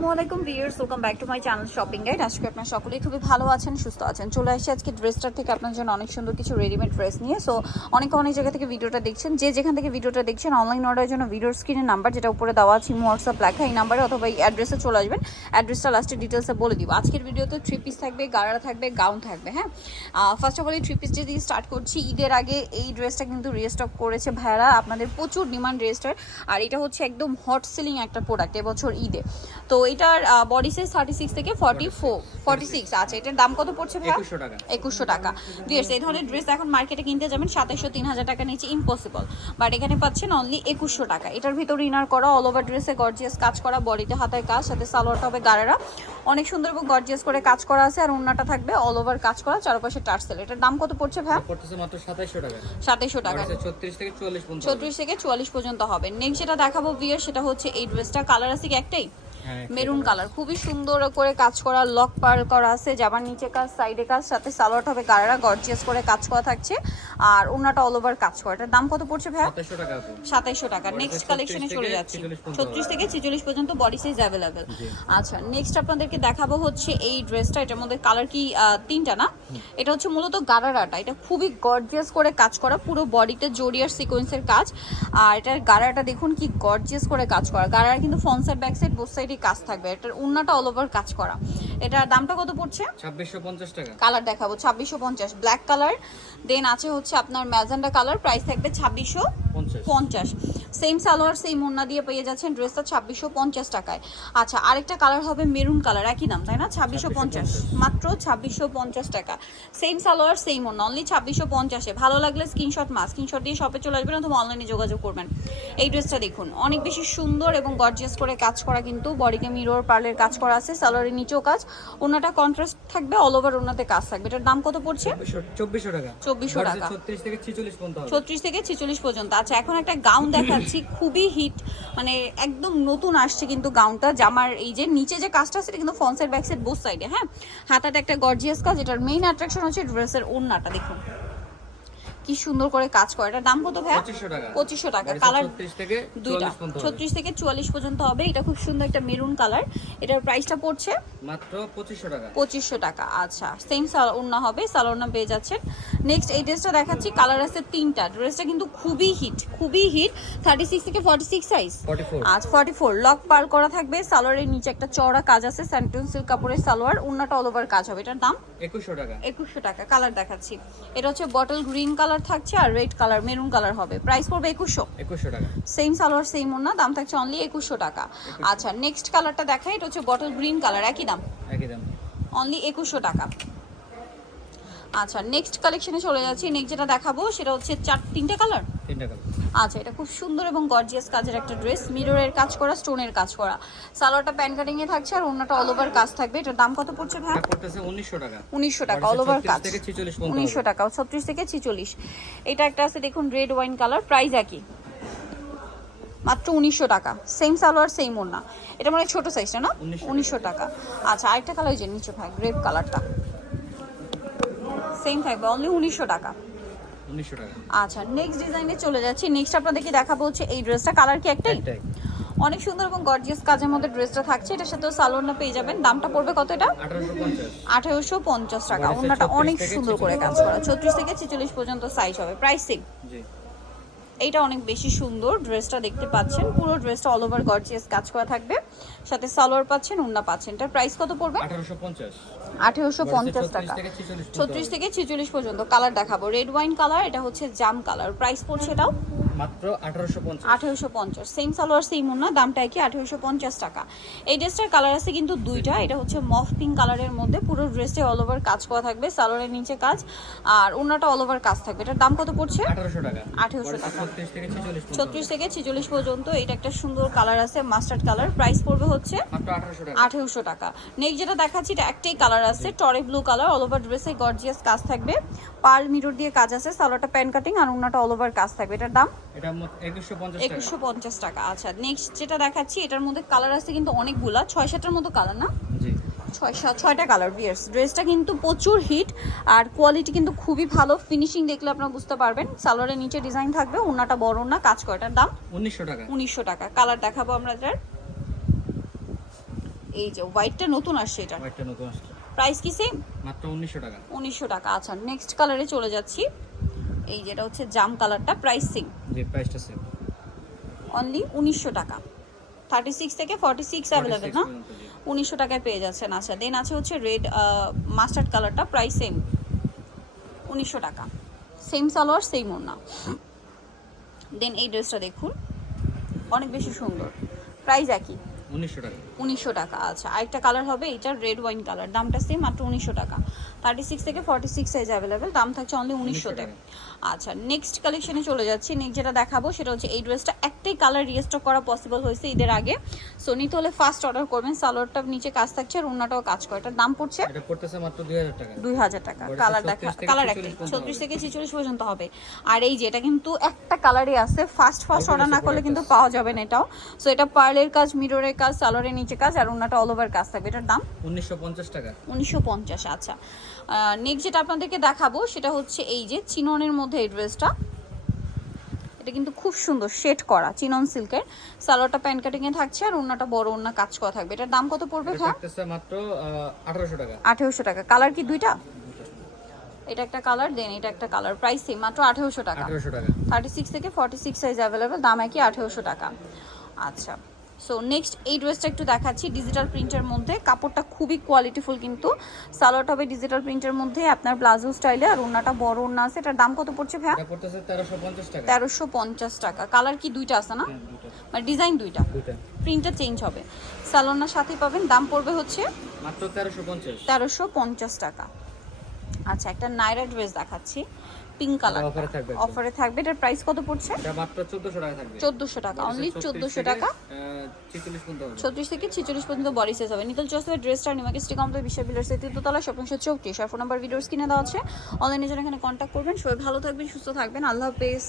আসসালামাইকুম viewers, welcome back to my channel shopping guide. আজকে আপনারা সকলেই খুবই ভালো আছেন, সুস্থ আছেন। চলে আসছে আজকে ড্রেসটার থেকে আপনার জন্য অনেক সুন্দর কিছু রেডিমেড ড্রেস নিয়ে। সো অনেক জায়গা থেকে ভিডিওটা দেখছেন, যে যেখান থেকে ভিডিওটা দেখছেন অনলাইন অর্ডারের জন্য ভিডিওর স্ক্রিনের নাম্বার যেটা উপরে দেওয়া আছে হোয়াটসঅ্যাপ লেখা, এই নাম্বারে অথবা এই অ্যাড্রেসে চলে আসবেন। অ্যাড্রেসটা লাস্টে ডিটেলসে বলে দিব। আজকের ভিডিওতে 3 পিস থাকবে, গাড়া থাকবে, গাউন থাকবে। হ্যাঁ, ফার্স্ট অফ অল এই 3 পিস দিয়ে স্টার্ট করছি। ঈদের আগে এই ড্রেসটা কিন্তু রিস্টক করেছে ভাইয়ারা, আপনাদের প্রচুর ডিমান্ড ড্রেসটার। আর এটা হচ্ছে একদম হট সেলিং একটা প্রোডাক্ট এবছর ঈদে। তো এটার বডি সাইজ 36 থেকে 46। আচ্ছা, এটার দাম কত পড়ছে ভাই? 2100 টাকা। ভিউয়ার্স, এই ধরনের ড্রেস এখন মার্কেটে কিনতে যাবেন 2700-3000 টাকা নিচে ইম্পসিবল, বাট এখানে পাচ্ছেন অনলি 2100 টাকা। এটার ভিতরে ইনার করা, অল ওভার ড্রেসে গর্জিয়াস কাজ করা, বডিতে হাতায় কাজ, সাথে সালোয়ারটা হবে গারারা, অনেক সুন্দর এবং গর্জিয়াস করে কাজ করা আছে। আর ওন্নাটা থাকবে অল ওভার কাজ করা, চারপাশে টার্সেল। এটার দাম কত পড়ছে ভাই? পড়তেছে মাত্র 2700 টাকা। 2700 টাকা, 36 থেকে 44 পর্যন্ত। 36 থেকে 44 পর্যন্ত হবে। নেক্সট যেটা দেখাবো ভিউয়ার্স, সেটা হচ্ছে এই ড্রেসটা। কালার আছে কি একটাই? মেরুন কালার, খুবই সুন্দর করে কাজ করা, লক পার্ল করা আছে, জামার নিচে কাজ, সাইডে কাজ, সাথে সালোয়ার হবে গাড়া, গর্জিয়াস করে কাজ করা থাকছে। আর ওন্নাটা অল ওভার কাজ করা। এটার দাম কত পড়ছে ভাই? 2700 টাকা। 2700 টাকা। নেক্সট কালেকশনে চলে যাচ্ছি। 36 থেকে 46 পর্যন্ত বডি সাইজ अवेलेबल। আচ্ছা, নেক্সট আপনাদেরকে দেখাবো হচ্ছে এই ড্রেসটা। এটার মধ্যে কালার কি তিনটা না? এটা হচ্ছে মূলত গারারাটা, এটা খুবই গর্জিয়াস করে কাজ করা, পুরো বডিতে জড়িয়ার সিকোয়েন্সের কাজ। আর এটার গারাটা দেখুন কি গর্জিয়াস করে কাজ করা। গারার কিন্তু front side back side both সাইডে কাজ থাকবে। এটার ওন্নাটা অল ওভার কাজ করা। এটার দামটা কত পড়ছে? 2650 টাকা। কালার দেখাবো 2650, ব্ল্যাক কালার, দেন আছে হচ্ছে আপনার ম্যাজেন্ডা কালার, প্রাইস থাকবে 2650। সেম সালোয়ার সেম ওন্না দিয়ে পেয়ে যাচ্ছেন ড্রেসটা 2650 টাকায়। আচ্ছা, আরেকটা কালার হবে মেরুন কালার, একই দাম তাই না? 2650, মাত্র 2650 টাকা। সেম সালোয়ার সেম ওন্না, অনলি 2650-এ। ভালো লাগলে স্ক্রিনশট দিয়ে শপে চলে আসবেন অথবা অনলাইনে যোগাযোগ করবেন। এই ড্রেসটা দেখুন, অনেক বেশি সুন্দর এবং গর্জিয়াস করে কাজ করা, কিন্তু বডিতে মিরর পার্লের কাজ করা আছে, সালোয়ারের নিচেও কাজ, ওন্নাটা কন্ট্রাস্ট থাকবে, অল ওভার ওন্নাতে কাজ থাকবে। এটার দাম কত পড়ছে? 2400 টাকা। 2400 টাকা। 36 থেকে 46 পর্যন্ত। 36 থেকে 46 পর্যন্ত। আচ্ছা, এখন একটা গাউন দেখাচ্ছি, খুবই হিট, মানে একদম নতুন আসছে কিন্তু গাউনটা। জামার এই যে নিচে যে কাজটা আছে, এটা কিন্তু front side back side both সাইডে। হ্যাঁ, হাতাতে একটা গর্জিয়াস কাজ। এটার মেইন অ্যাট্রাকশন হচ্ছে ড্রেসের ওন্নাটা দেখুন কি সুন্দর করে কাজ করে। এটার দাম কত ভাই? 2500 টাকা। কালার 36 থেকে 44 পর্যন্ত। 36 থেকে 44 পর্যন্ত হবে। এটা খুব সুন্দর একটা মেরুন কালার। এটার প্রাইসটা পড়ছে মাত্র 2500 টাকা। 2500 টাকা। আচ্ছা, সেম ওন্না হবে, সালোয়ারনা পেয়ে যাচ্ছেন। নেক্সট এই ড্রেসটা দেখাচ্ছি, কালার আছে তিনটা। ড্রেসটা কিন্তু খুবই হিট 36 থেকে 46 সাইজ। 44। আজ 44, লক পার্ল করা থাকবে, সালোয়ারের নিচে একটা চওড়া কাজ আছে, স্যান্টন সিল্ক কাপড়ের সালোয়ার, ওন্নাটা অল ওভার কাজ হবে। এটার দাম 2100 টাকা। 2100 টাকা। কালার দেখাচ্ছি, এটা হচ্ছে বটল গ্রিন কালার থাকছে আর রেড কালার মেরুন কালার হবে। প্রাইস পড়বে 2100 টাকা। সেম সালোয়ার সেম ওন্না, দাম থাকছে অনলি 2100 টাকা। আচ্ছা, নেক্সট কালারটা দেখাই, এটা হচ্ছে বটল গ্রিন কালার, একই দাম অনলি 2100 টাকা। আচ্ছা, নেক্সট কালেকশনে চলে যাচ্ছি। নেক্সট যেটা দেখাবো সেটা হচ্ছে তিনটা কালার। আচ্ছা, এটা খুব সুন্দর এবং গর্জিয়াস কাজের একটা ড্রেস, মিররের কাজ করা, স্টোনের কাজ করা, সালোয়ারটা প্যান কাটিং এ থাকছে আর ওন্নাটা অল ওভার কাজ থাকবে। এটার দাম কত পড়ছে ভাই? এটা পড়তেছে 1900 টাকা। 1900 টাকা, অল ওভার কাজ। 1900 টাকা, 36 থেকে 46। এটা একটা আছে দেখুন রেড ওয়াইন কালার, প্রাইস একই, মাত্র 1900 টাকা। সেম সালোয়ার সেম ওন্না। এটা মানে ছোট সাইজটা না? 1900 টাকা। আচ্ছা, আরেকটা কালার যে নিচে ভাই গ্রেপ কালারটা, সেম থাকবে অনলি 1900 টাকা। 1900 টাকা। আচ্ছা, নেক্সট ডিজাইনে চলে যাচ্ছি। নেক্সট আপনাদেরকে দেখাবো হচ্ছে এই ড্রেসটা। কালার কি একটাই? অনেক সুন্দর এবং গর্জিয়াস কাজের মধ্যে ড্রেসটা থাকছে। এটার সাথে সালোয়ারটা পেয়ে যাবেন। দামটা পড়বে কত? এটা 1850 টাকা। ওন্নাটা অনেক সুন্দর করে কাজ করা, 36 থেকে 46 পর্যন্ত সাইজ হবে। Price same. এইটা অনেক বেশি সুন্দর ড্রেসটা দেখতে পাচ্ছেন, পুরো ড্রেসটা অল ওভার গর্জিয়াস কাজ করা থাকবে, সাথে সালোয়ার পাচ্ছেন, ওন্না পাচ্ছেন। এটার প্রাইস কত পড়বে? 1850 টাকা। 36 থেকে 46 পর্যন্ত। কালার দেখাবো রেড ওয়াইন কালার, এটা হচ্ছে জাম কালার। প্রাইস পড়ছে এটাও মাত্র 1850। সেম সালোয়ার সেম ওন্না, দামটা কি? 1850 টাকা। এই ড্রেসটার কালার আছে কিন্তু দুইটা। এটা হচ্ছে মফ পিঙ্ক কালারের মধ্যে, পুরো ড্রেসে অল ওভার কাজ করা থাকবে, সালোয়ারের নিচে কাজ আর ওন্নাটা অল ওভার কাজ থাকবে। এটার দাম কত পড়ছে? 1800 টাকা। 1800 টাকা, 36 থেকে 46 পর্যন্ত। এটা একটা সুন্দর কালার আছে মাস্টার্ড কালার, প্রাইস পড়বে হচ্ছে মাত্র 1800 টাকা। নেক্সট যেটা দেখাচ্ছি, এটা একটাই কালার আছে, টরে ব্লু কালার, অল ওভার ড্রেসে গর্জিয়াস কাজ থাকবে, পার্ল মিরর দিয়ে কাজ আছে, সালোয়ারটা প্যান কাটিং আর ওন্নাটা অল ওভার কাজ থাকবে। এটার দাম 2150 টাকা। আচ্ছা, নেক্সট যেটা দেখাচ্ছি, এটার মধ্যে কালার আছে কিন্তু অনেকগুলা, 6-7টার মতো কালার না? জি, 6টা কালার। ভিউয়ার্স, ড্রেসটা কিন্তু প্রচুর হিট আর কোয়ালিটি কিন্তু খুবই ভালো। ফিনিশিং দেখলে আপনারা বুঝতে পারবেন। সালোয়ারের নিচে ডিজাইন থাকবে, ওন্নাটা বড় ওন্না, কাজ করে। এটার দাম 1900 টাকা। কালার দেখাবো আমরা। এটার এই যে হোয়াইটটা নতুন আসছে এটা, হোয়াইটটা নতুন আসছে, প্রাইস কি সেম? মাত্র 1900 টাকা। 1900 টাকা। আচ্ছা নেক্সট কালারে চলে যাচ্ছি, এই যেটা হচ্ছে জাম কালারটা, প্রাইস সেম, জি প্রাইসটা সেম, অনলি 1900 টাকা। 36 থেকে 46 অ্যাভেলেবেল না, 1900 টাকায় পেয়ে যাচ্ছেন। আচ্ছা দেন আছে হচ্ছে রেড মাস্টার্ড কালারটা, প্রাইস সেম 1900 টাকা, সেম সালোয়ার সেম ওড়না। দেন এই ড্রেসটা দেখুন, অনেক বেশি সুন্দর, প্রাইস একই 1900 টাকা। 1900 টাকা। আচ্ছা আরেকটা কালার হবে, এটা রেড ওয়াইন কালার, দামটা সেম, মাত্র 1900 টাকা। 36 থেকে 46 সাইজ অ্যাভেলেবেল, দাম থাকছে অনলি 1900 টাকা। আচ্ছা নেক্সট কালেকশনে চলে যাচ্ছি। নেক্সট যেটা দেখাবো সেটা হচ্ছে এই ড্রেসটা, একটাই কালার রিস্টক করা পসিবল হয়েছে ঈদের আগে, সো নিতে হলে ফার্স্ট অর্ডার করবেন। সালোয়ারটা নিচে কাজ থাকছে আর ওড়নাটাও কাজ করে, এটার দাম পড়ছে এটা পড়তেছে মাত্র 2000 টাকা। 2000 টাকা। কালার দেখা, কালার একটাই, 36 থেকে 46 পর্যন্ত হবে। আর এই যে এটা কিন্তু একটা কালারই আছে, ফার্স্ট অর্ডার না করলে কিন্তু পাওয়া যাবে না এটাও। সো এটা পার্লের কাজ, মিররের কাজ, সালোয়ারের নিচে কাজ আর ওড়নাটা অল ওভার কাজ থাকবে। এটার দাম 1950 টাকা। 1950। আচ্ছা নেক্সট যেটা আপনাদেরকে দেখাবো সেটা হচ্ছে এই যে চিননের মধ্যে এই ড্রেসটা, এটা কিন্তু খুব সুন্দর শেড করা চিনন সিল্কের, সালোয়ারটা প্যান্ট কাটিং এ থাকছে আর ওড়নাটা বড় ওড়না কাজ করা থাকবে। এটার দাম কত পড়বে এটা ভাই? পড়তেছে মাত্র 1800 টাকা। 1800 টাকা। কালার কি দুইটা? এটা একটা কালার, দেন এটা একটা কালার, প্রাইস সেম, মাত্র 1800 টাকা। 1800 টাকা। 36 থেকে 46 সাইজ অ্যাভেলেবেল, দাম একই 1800 টাকা। আচ্ছা সো নেক্সট এই ড্রেসটা একটু দেখাচ্ছি, ডিজিটাল প্রিন্টের মধ্যে, কাপড়টা খুবই কোয়ালিটিফুল কিন্তু, সালোয়ারটা হবে ডিজিটাল প্রিন্টের মধ্যে আপনার প্লাজো স্টাইলে আর ওড়নাটা বড় ওড়না আছে। এটার দাম কত পড়ছে ভাইয়া? এটা পড়তেছে 1350 টাকা। 1350 টাকা। কালার কি দুইটা আছে না? হ্যাঁ, দুইটা। মানে ডিজাইন দুইটা, দুইটা। প্রিন্টটা চেঞ্জ হবে। সালোয়ার সাথে পাবেন, দাম পড়বে হচ্ছে মাত্র 1350। 1350 টাকা। আচ্ছা একটা নাইরা ড্রেস দেখাচ্ছি, পিঙ্ক কালার, অফারে থাকবে। অফারে থাকবে। এটার প্রাইস কত পড়ছে? এটা মাত্র 1400 টাকা থাকবে। 1400 টাকা, অনলি 1400 টাকা। 46 পর্যন্ত হবে। 36 থেকে 46 পর্যন্ত বডি সাইজ হবে। নিতল চয়েস ড্রেসটা নিমাকে স্টিক কমপ্লেক্স বিশ্ব বিল্ডার্স তৃতীয়তলা 734 আর ফোন নাম্বার ভিডিওস কিনে দেওয়া আছে, অনলাইনে যারা এখানে কন্ট্যাক্ট করবেন। সবাই ভালো থাকবেন, সুস্থ থাকবেন, আল্লাহ হাফেজ।